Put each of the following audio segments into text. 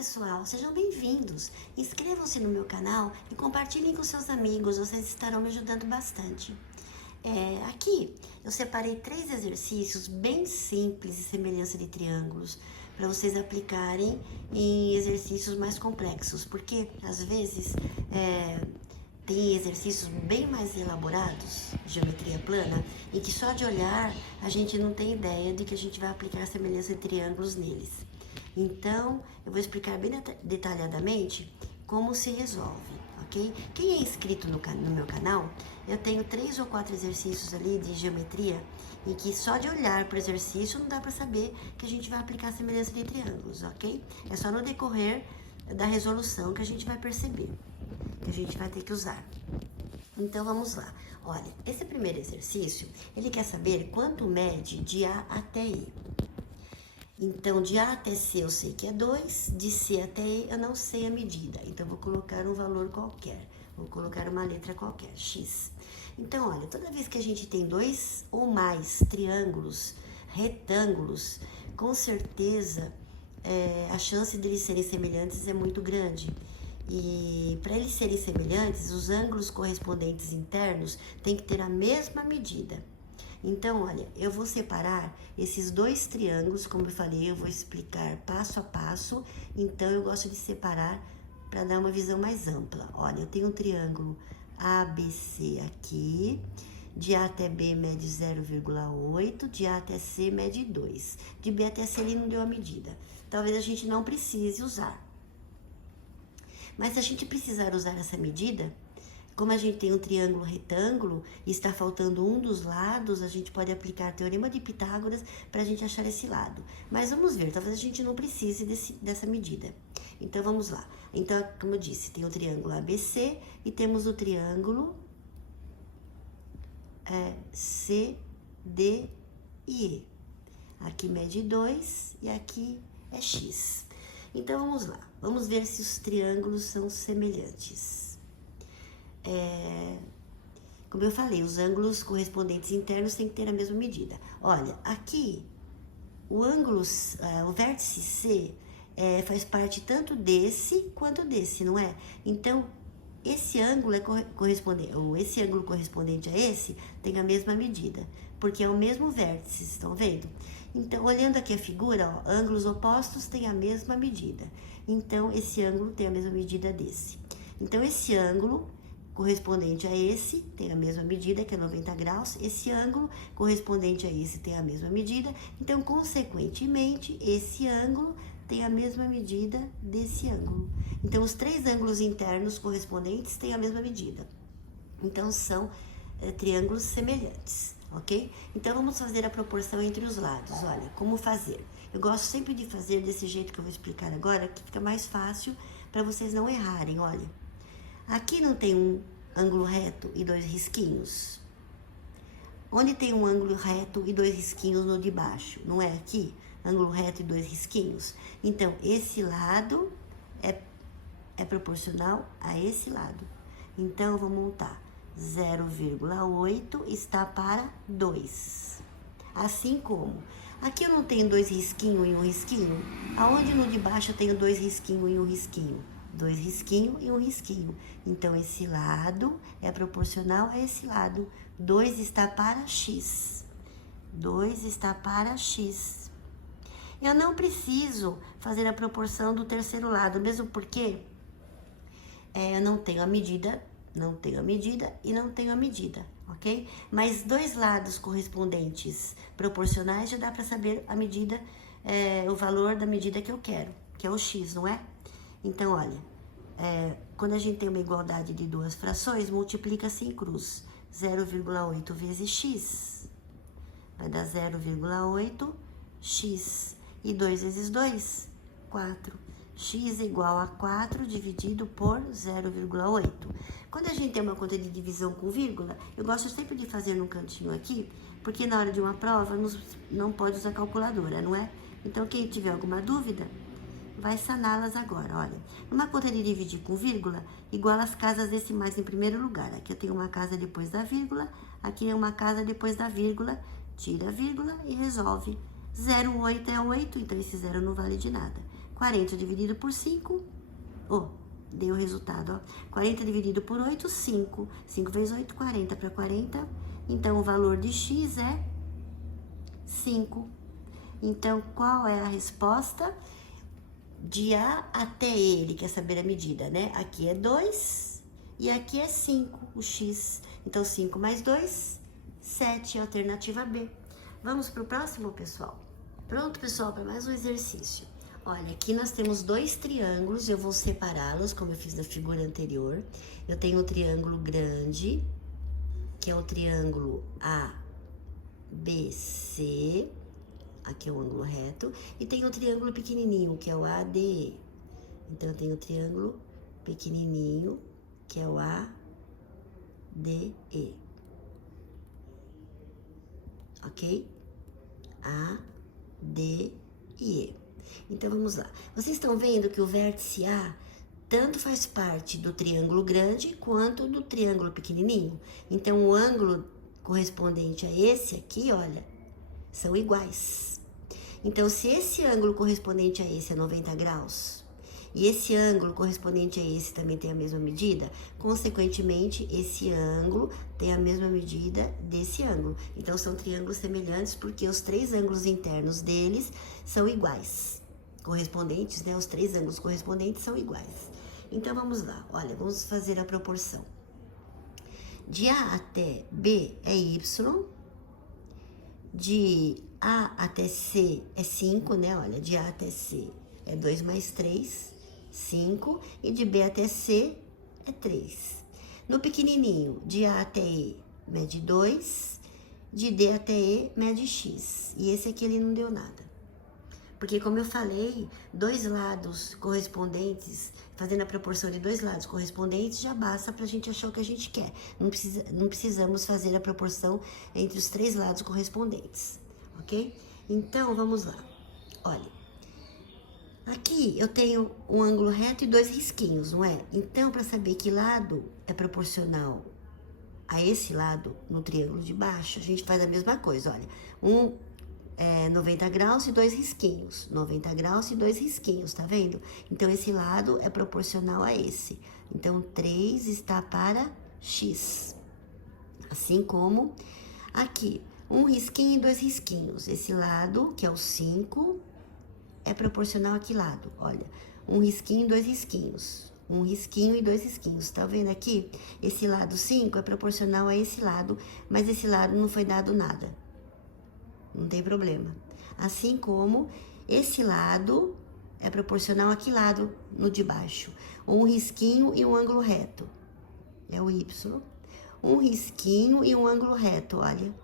pessoal, sejam bem-vindos. Inscrevam-se no meu canal e compartilhem com seus amigos, vocês estarão me ajudando bastante. Aqui eu separei 3 exercícios bem simples de semelhança de triângulos para vocês aplicarem em exercícios mais complexos, porque às vezes tem exercícios bem mais elaborados, geometria plana, em que só de olhar a gente não tem ideia de que a gente vai aplicar a semelhança de triângulos neles. Então, eu vou explicar bem detalhadamente como se resolve, ok? Quem é inscrito no meu canal, eu tenho 3 ou 4 exercícios ali de geometria em que só de olhar para o exercício não dá para saber que a gente vai aplicar a semelhança de triângulos, ok? É só no decorrer da resolução que a gente vai perceber, que a gente vai ter que usar. Então, vamos lá. Olha, esse primeiro exercício, ele quer saber quanto mede de A até E. Então, de A até C eu sei que é 2, de C até E eu não sei a medida. Então, vou colocar um valor qualquer, vou colocar uma letra qualquer, X. Então, olha, toda vez que a gente tem 2 ou mais triângulos, retângulos, com certeza a chance de eles serem semelhantes é muito grande. E para eles serem semelhantes, os ângulos correspondentes internos têm que ter a mesma medida. Então, olha, eu vou separar esses 2 triângulos, como eu falei, eu vou explicar passo a passo. Então, eu gosto de separar para dar uma visão mais ampla. Olha, eu tenho um triângulo ABC aqui, de A até B mede 0,8, de A até C mede 2. De B até C ele não deu a medida. Talvez a gente não precise usar. Mas se a gente precisar usar essa medida, como a gente tem um triângulo retângulo e está faltando um dos lados, a gente pode aplicar o Teorema de Pitágoras para a gente achar esse lado. Mas vamos ver, talvez a gente não precise dessa medida. Então, vamos lá. Então, como eu disse, tem o triângulo ABC e temos o triângulo CD e E. Aqui mede 2 e aqui é X. Então, vamos lá. Vamos ver se os triângulos são semelhantes. Como eu falei, os ângulos correspondentes internos têm que ter a mesma medida. Olha, aqui, o vértice C faz parte tanto desse quanto desse, não é? Então, esse ângulo esse ângulo correspondente a esse tem a mesma medida, porque é o mesmo vértice, estão vendo? Então, olhando aqui a figura, ó, ângulos opostos têm a mesma medida. Então, esse ângulo tem a mesma medida desse. Então, esse ângulo correspondente a esse tem a mesma medida, que é 90 graus. Esse ângulo correspondente a esse tem a mesma medida. Então, consequentemente, esse ângulo tem a mesma medida desse ângulo. Então, os 3 ângulos internos correspondentes têm a mesma medida. Então, são triângulos semelhantes, ok? Então, vamos fazer a proporção entre os lados. Olha, como fazer? Eu gosto sempre de fazer desse jeito que eu vou explicar agora, que fica mais fácil para vocês não errarem, olha. Aqui não tem um ângulo reto e 2 risquinhos? Onde tem um ângulo reto e 2 risquinhos no de baixo? Não é aqui? Ângulo reto e 2 risquinhos? Então, esse lado é proporcional a esse lado. Então, eu vou montar 0,8 está para 2. Assim como aqui eu não tenho 2 risquinhos e 1 risquinho? Aonde no de baixo eu tenho 2 risquinhos e 1 risquinho? 2 risquinhos e 1 risquinho. Então, esse lado é proporcional a esse lado. 2 está para X. 2 está para X. Eu não preciso fazer a proporção do terceiro lado, mesmo porque eu não tenho a medida e não tenho a medida, ok? Mas 2 lados correspondentes proporcionais já dá para saber a medida, o valor da medida que eu quero, que é o X, não é? Então, olha, quando a gente tem uma igualdade de 2 frações, multiplica-se em cruz. 0,8 vezes x vai dar 0,8 x. E 2 vezes 2, 4. X igual a 4 dividido por 0,8. Quando a gente tem uma conta de divisão com vírgula, eu gosto sempre de fazer no cantinho aqui, porque na hora de uma prova não pode usar calculadora, não é? Então, quem tiver alguma dúvida, vai saná-las agora, olha. Numa conta de dividir com vírgula, iguala as casas decimais em primeiro lugar. Aqui eu tenho uma casa depois da vírgula, aqui é uma casa depois da vírgula, tira a vírgula e resolve. 0,8 é 8, então esse zero não vale de nada. 40 dividido por 5, deu o resultado, ó. 40 dividido por 8, 5. 5 vezes 8, 40 para 40. Então, o valor de x é 5. Então, qual é a resposta? De A até E, ele quer saber a medida, né? Aqui é 2 e aqui é 5, o x. Então, 5 mais 2, 7, alternativa B. Vamos para o próximo, pessoal? Pronto, pessoal, para mais um exercício. Olha, aqui nós temos dois triângulos, eu vou separá-los, como eu fiz na figura anterior. Eu tenho o triângulo grande, que é o triângulo ABC, aqui é o ângulo reto, e tem o triângulo pequenininho, que é o ADE. Então, eu tenho o triângulo pequenininho, que é o ADE. Ok? A, D e E. Então, vamos lá. Vocês estão vendo que o vértice A tanto faz parte do triângulo grande quanto do triângulo pequenininho. Então, o ângulo correspondente a esse aqui, olha, são iguais. Então, se esse ângulo correspondente a esse é 90 graus, e esse ângulo correspondente a esse também tem a mesma medida, consequentemente, esse ângulo tem a mesma medida desse ângulo. Então, são triângulos semelhantes porque os três ângulos internos deles são iguais. Correspondentes, né? Os três ângulos correspondentes são iguais. Então, vamos lá. Olha, vamos fazer a proporção. De A até B é Y. De A até C é 5, né? Olha, de A até C é 2 mais 3, 5. E de B até C é 3. No pequenininho, de A até E mede 2. De D até E mede X. E esse aqui ele não deu nada. Porque, como eu falei, dois lados correspondentes, fazendo a proporção de dois lados correspondentes, já basta para a gente achar o que a gente quer. Não precisamos fazer a proporção entre os três lados correspondentes, ok? Então, vamos lá. Olha, aqui eu tenho um ângulo reto e dois risquinhos, não é? Então, para saber que lado é proporcional a esse lado no triângulo de baixo, a gente faz a mesma coisa, olha. 90 graus e dois risquinhos. 90 graus e dois risquinhos, tá vendo? Então, esse lado é proporcional a esse. Então, 3 está para X. Assim como aqui, um risquinho e dois risquinhos. Esse lado, que é o 5, é proporcional a que lado? Olha, um risquinho e dois risquinhos. Um risquinho e dois risquinhos. Tá vendo aqui? Esse lado 5 é proporcional a esse lado, mas esse lado não foi dado nada. Não tem problema. Assim como esse lado é proporcional a que lado no de baixo? Um risquinho e um ângulo reto. É o Y. Um risquinho e um ângulo reto, olha.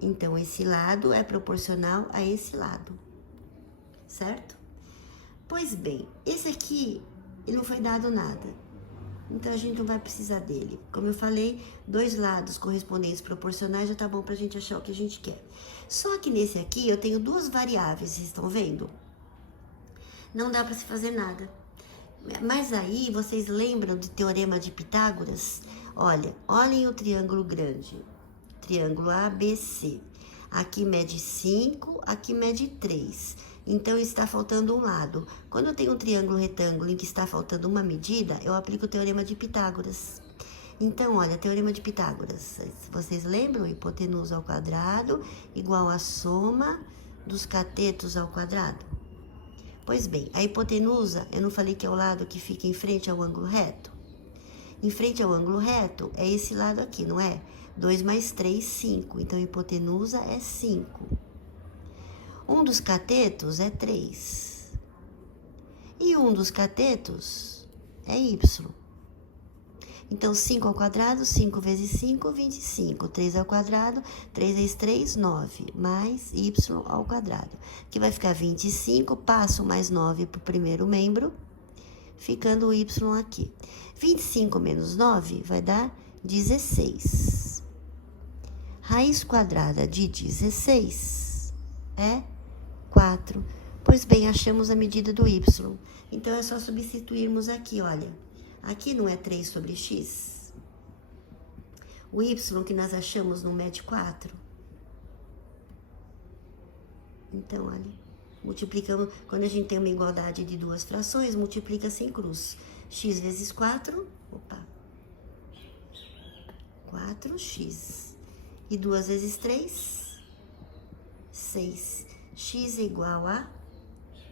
Então, esse lado é proporcional a esse lado. Certo? Pois bem, esse aqui, ele não foi dado nada. Então, a gente não vai precisar dele. Como eu falei, dois lados correspondentes proporcionais já tá bom pra gente achar o que a gente quer. Só que nesse aqui, eu tenho duas variáveis, vocês estão vendo? Não dá pra se fazer nada. Mas aí, vocês lembram do teorema de Pitágoras? Olha, olhem o triângulo grande. Triângulo ABC. Aqui mede 5, aqui mede 3. Então, está faltando um lado. Quando eu tenho um triângulo retângulo em que está faltando uma medida, eu aplico o teorema de Pitágoras. Então, olha, teorema de Pitágoras. Vocês lembram? Hipotenusa ao quadrado igual a soma dos catetos ao quadrado. Pois bem, a hipotenusa, eu não falei que é o lado que fica em frente ao ângulo reto? Em frente ao ângulo reto, é esse lado aqui, não é? 2 mais 3, 5. Então, a hipotenusa é 5. Um dos catetos é 3. E um dos catetos é y. Então, 5 ao quadrado, 5 vezes 5, 25. 3 ao quadrado, 3 vezes 3, 9. Mais y ao quadrado. Que vai ficar 25, passo mais 9 para o primeiro membro, ficando o y aqui. 25 menos 9 vai dar 16. Raiz quadrada de 16 é 4. Pois bem, achamos a medida do y. Então, é só substituirmos aqui, olha. Aqui não é 3 sobre x? O y que nós achamos não mede 4? Então, olha, multiplicamos, quando a gente tem uma igualdade de duas frações, multiplica sem cruz. X vezes 4, 4x. E 2 vezes 3, 6. X igual a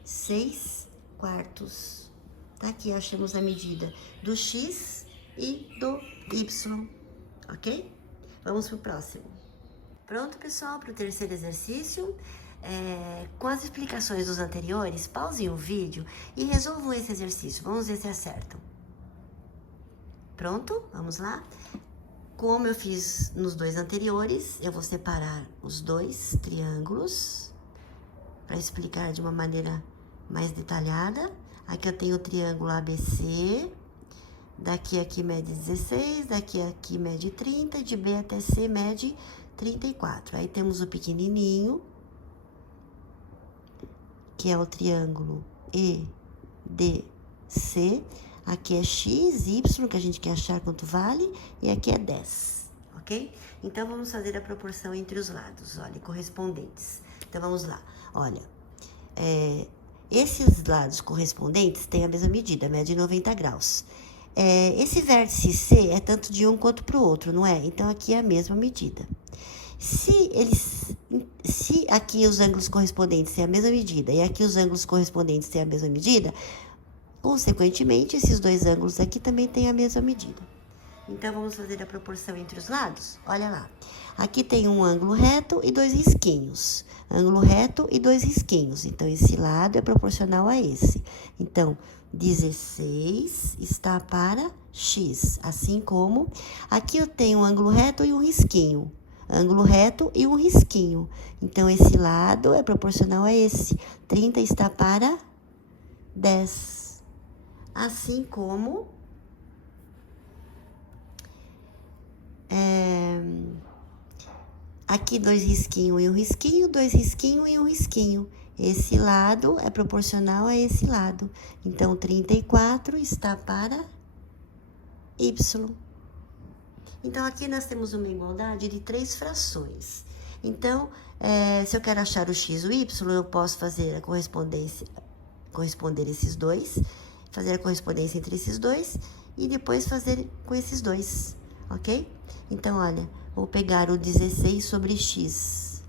6 quartos. Tá aqui, achamos a medida do x e do y, ok? Vamos pro próximo. Pronto, pessoal, para o terceiro exercício. Com as explicações dos anteriores, pausem o vídeo e resolvam esse exercício. Vamos ver se acertam. Pronto? Vamos lá? Como eu fiz nos dois anteriores, eu vou separar os dois triângulos para explicar de uma maneira mais detalhada. Aqui eu tenho o triângulo ABC, daqui a aqui mede 16, daqui a aqui mede 30, de B até C mede 34. Aí temos o pequenininho, que é o triângulo EDC. Aqui é x, y, que a gente quer achar quanto vale, e aqui é 10, ok? Então, vamos fazer a proporção entre os lados, olha, correspondentes. Então, vamos lá. Olha, esses lados correspondentes têm a mesma medida, mede 90 graus. Esse vértice C é tanto de um quanto para o outro, não é? Então, aqui é a mesma medida. Se aqui os ângulos correspondentes têm a mesma medida e aqui os ângulos correspondentes têm a mesma medida, consequentemente, esses dois ângulos aqui também têm a mesma medida. Então, vamos fazer a proporção entre os lados? Olha lá. Aqui tem um ângulo reto e dois risquinhos. Ângulo reto e dois risquinhos. Então, esse lado é proporcional a esse. Então, 16 está para x. Assim como aqui eu tenho um ângulo reto e um risquinho. Ângulo reto e um risquinho. Então, esse lado é proporcional a esse. 30 está para 10. Assim como aqui dois risquinhos e um risquinho, dois risquinhos e um risquinho. Esse lado é proporcional a esse lado. Então, 34 está para y. Então, aqui nós temos uma igualdade de 3 frações. Então, se eu quero achar o x e o y, eu posso fazer a corresponder esses dois, fazer a correspondência entre esses dois e depois fazer com esses dois, ok? Então, olha, vou pegar o 16 sobre x,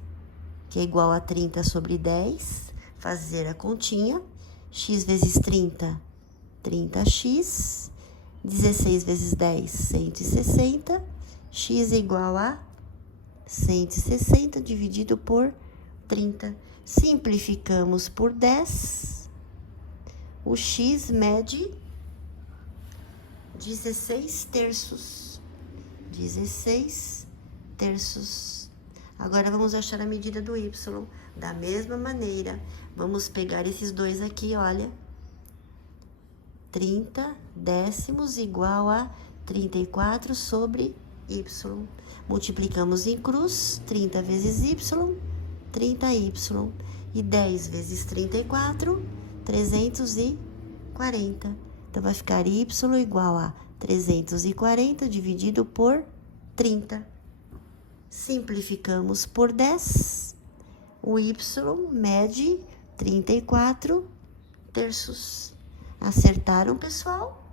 que é igual a 30 sobre 10, fazer a continha, x vezes 30, 30x, 16 vezes 10, 160, x é igual a 160 dividido por 30. Simplificamos por 10. O x mede 16 terços. 16 terços. Agora, vamos achar a medida do y. Da mesma maneira, vamos pegar esses dois aqui, olha. 30 décimos igual a 34 sobre y. Multiplicamos em cruz, 30 vezes y, 30y. E 10 vezes 34, 340. Então, vai ficar y igual a 340 dividido por 30. Simplificamos por 10. O y mede 34 terços. Acertaram, pessoal?